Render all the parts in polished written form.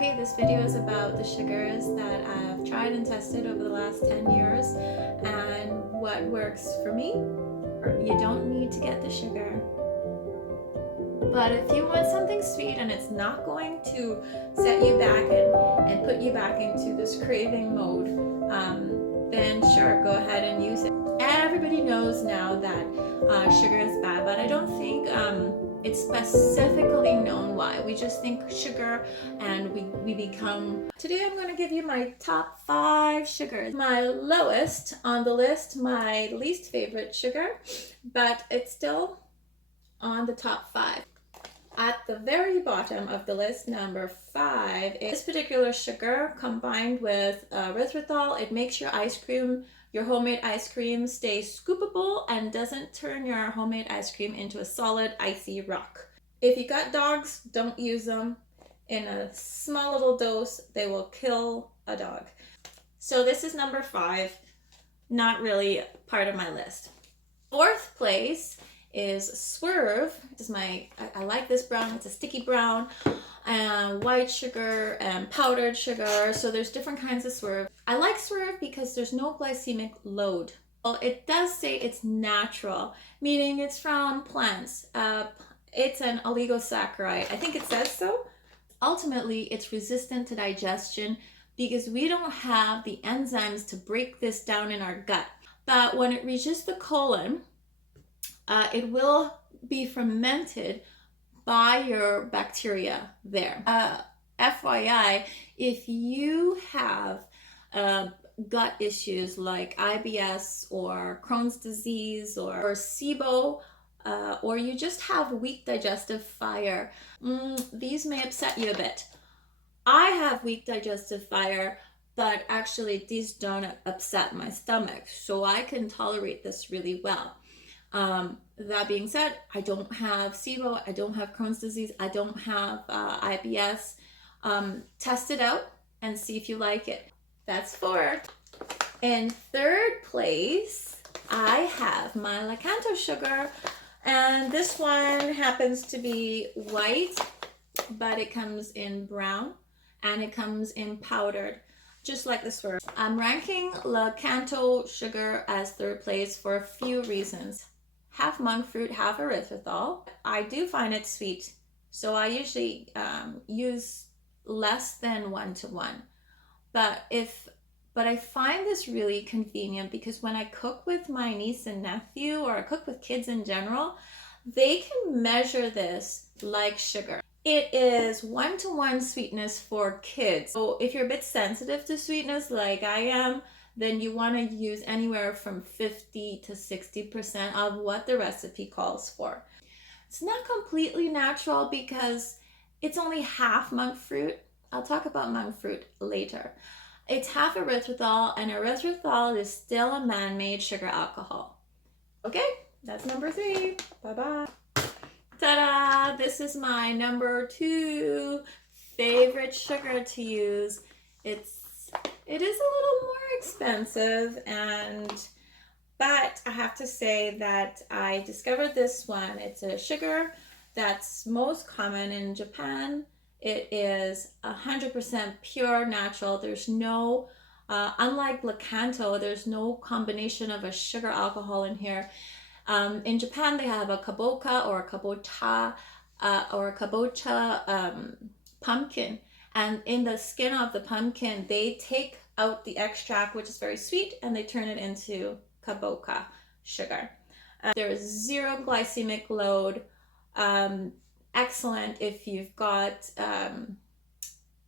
Okay, this video is about the sugars that I've tried and tested over the last 10 years and what works for me. You don't need to get the sugar, but if you want something sweet and it's not going to set you back and put you back into this craving mode, then sure, go ahead and use it. Everybody knows now that sugar is bad, but I don't think it's specifically known why. We just think sugar and we become... Today I'm going to give you my top 5 sugars. My lowest on the list, my least favorite sugar, but it's still on the top 5. At the very bottom of the list, number 5, is this particular sugar combined with erythritol. It makes your ice cream, your homemade ice cream, stay scoopable and doesn't turn your homemade ice cream into a solid icy rock. If you got dogs, don't use them. In a small little dose, they will kill a dog. So this is number 5, not really part of my list. 4th place is Swerve. This is I like this brown. It's a sticky brown, and white sugar and powdered sugar. So there's different kinds of Swerve. I like Swerve because there's no glycemic load. Well, it does say it's natural, meaning it's from plants. It's an oligosaccharide. I think it says so. Ultimately, it's resistant to digestion because we don't have the enzymes to break this down in our gut. But when it reaches the colon, it will be fermented by your bacteria there. FYI, if you have gut issues like IBS or Crohn's disease or SIBO, or you just have weak digestive fire, these may upset you a bit. I have weak digestive fire, but actually these don't upset my stomach, so I can tolerate this really well. That being said, I don't have SIBO, I don't have Crohn's disease, I don't have IBS. Test it out and see if you like it. That's 4. In 3rd place, I have my Lakanto sugar, and this one happens to be white, but it comes in brown and it comes in powdered, just like the Swerve. I'm ranking Lakanto sugar as 3rd place for a few reasons. Half monk fruit, half erythritol. I do find it sweet, so I usually use less than 1:1. But I find this really convenient because when I cook with my niece and nephew, or I cook with kids in general, they can measure this like sugar. It is 1:1 sweetness for kids. So if you're a bit sensitive to sweetness like I am, then you want to use anywhere from 50 to 60% of what the recipe calls for. It's not completely natural because it's only half monk fruit. I'll talk about monk fruit later. It's half erythritol, and erythritol is still a man-made sugar alcohol. Okay, that's number 3. Bye-bye. Ta-da! This is my number 2 favorite sugar to use. It is a little more expensive, but I have to say that I discovered this one. It's a sugar that's most common in Japan. It is 100% pure natural. There's no, unlike Lakanto, there's no combination of a sugar alcohol in here. In Japan, they have a kabocha or a kabocha pumpkin. And in the skin of the pumpkin, they take out the extract, which is very sweet, and they turn it into kabocha sugar. There is 0 glycemic load. Excellent if you've got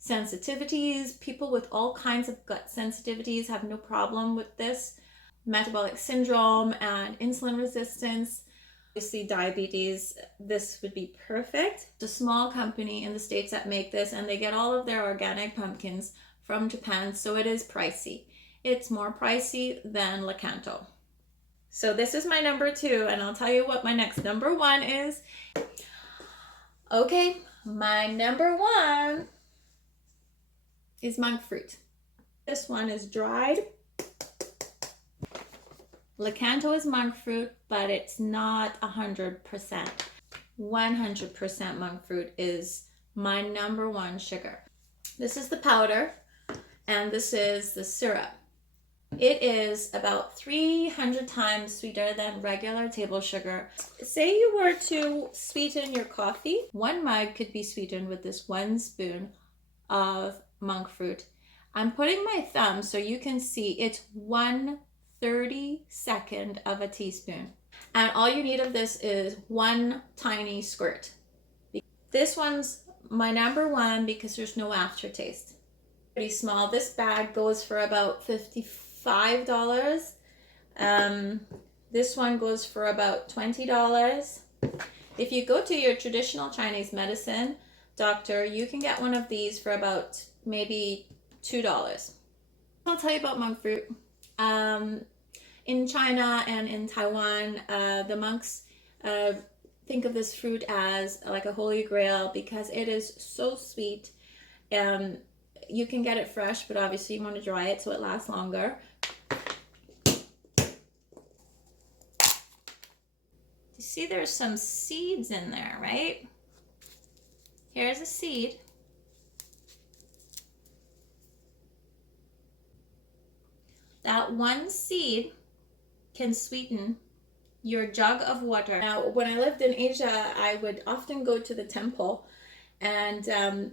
sensitivities. People with all kinds of gut sensitivities have no problem with this. Metabolic syndrome and insulin resistance. Obviously diabetes, this would be perfect. It's a small company in the States that make this, and they get all of their organic pumpkins from Japan, so it is pricey. It's more pricey than Lakanto. So this is my number 2, and I'll tell you what my next number 1 is. Okay, my number 1 is monk fruit. This one is dried. Lakanto is monk fruit, but it's not 100%. 100% monk fruit is my number 1 sugar. This is the powder, and this is the syrup. It is about 300 times sweeter than regular table sugar. Say you were to sweeten your coffee, 1 mug could be sweetened with this 1 spoon of monk fruit. I'm putting my thumb so you can see it's 1/32 of a teaspoon. And all you need of this is 1 tiny squirt. This one's my number 1 because there's no aftertaste. Pretty small. This bag goes for about $55. This one goes for about $20. If you go to your traditional Chinese medicine doctor, you can get one of these for about maybe $2. I'll tell you about monk fruit. In China and in Taiwan, the monks think of this fruit as like a holy grail because it is so sweet. You can get it fresh, but obviously you want to dry it so it lasts longer. You see there's some seeds in there, right? Here's a seed. That 1 seed can sweeten your jug of water. Now, when I lived in Asia, I would often go to the temple and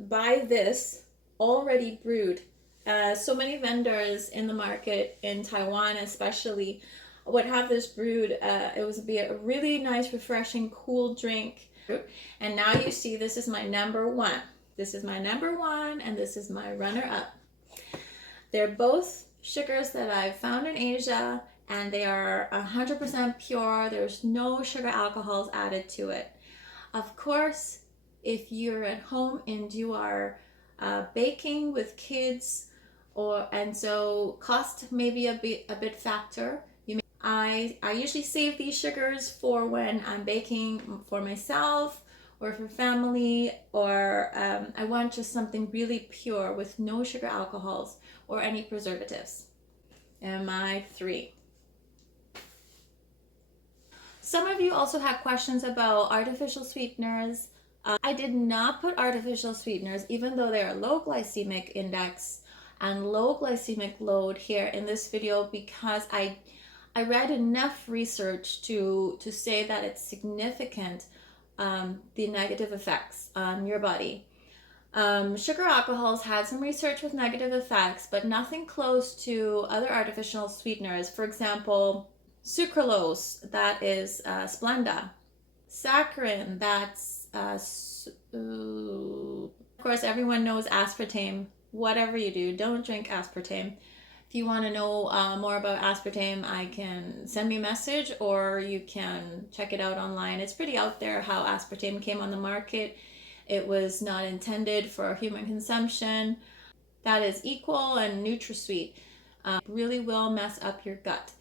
buy this already brewed. So many vendors in the market in Taiwan especially would have this brewed. It would be a really nice, refreshing, cool drink. And now you see this is my number 1. This is my number 1 and this is my runner-up. They're both sugars that I've found in Asia and they are 100% pure. There's no sugar alcohols added to it. Of course, if you're at home and you are baking with kids, and so cost may be a bit factor. I usually save these sugars for when I'm baking for myself or for family, or I want just something really pure with no sugar alcohols or any preservatives. And my 3. Some of you also had questions about artificial sweeteners. I did not put artificial sweeteners, even though they are low glycemic index and low glycemic load here in this video, because I read enough research to say that it's significant, the negative effects on your body. Sugar alcohols had some research with negative effects, but nothing close to other artificial sweeteners. For example, sucralose, that is Splenda. Saccharin, that's of course everyone knows aspartame. Whatever you do, don't drink aspartame. If you want to know more about aspartame, I can send me a message or you can check it out online. It's pretty out there how aspartame came on the market. It was not intended for human consumption. That is equal and NutraSweet. Really will mess up your gut.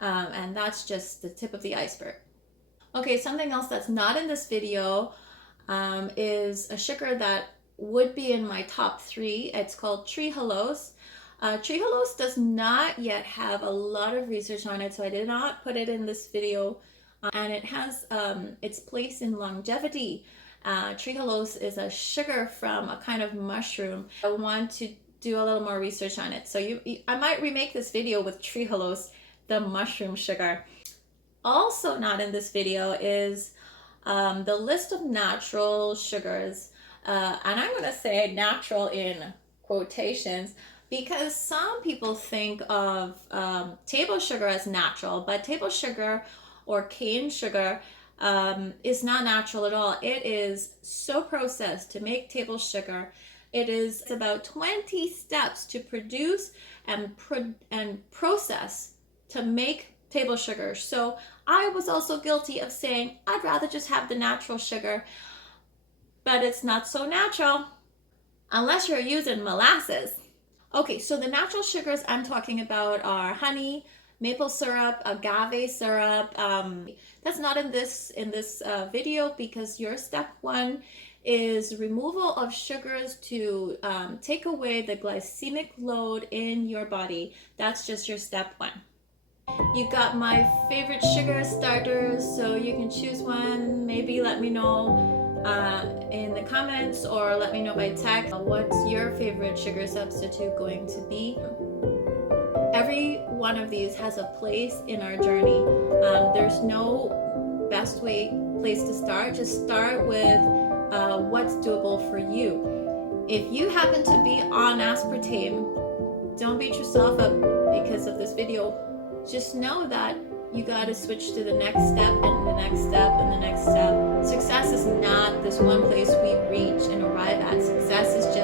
And that's just the tip of the iceberg. Okay, something else that's not in this video is a sugar that would be in my top 3. It's called trehalose. Trehalose does not yet have a lot of research on it, so I did not put it in this video. And it has its place in longevity. Trehalose is a sugar from a kind of mushroom. I want to do a little more research on it. So I might remake this video with trehalose, the mushroom sugar. Also not in this video is the list of natural sugars. And I'm going to say natural in quotations because some people think of table sugar as natural, but table sugar or cane sugar is not natural at all. It is so processed to make table sugar. It is about 20 steps to produce and process to make table sugar. So I was also guilty of saying I'd rather just have the natural sugar, but it's not so natural unless you're using molasses. Okay, so the natural sugars I'm talking about are honey, maple syrup, agave syrup. That's not in this video because your step 1 is removal of sugars to take away the glycemic load in your body. That's just your step 1. You got my favorite sugar starters, so you can choose one. Maybe let me know in the comments, or let me know by text what's your favorite sugar substitute going to be. Every one of these has a place in our journey. There's no best place to start. Just start with what's doable for you. If you happen to be on aspartame, don't beat yourself up because of this video. Just know that you got to switch to the next step and the next step and the next step. Success is not this one place we reach and arrive at. Success is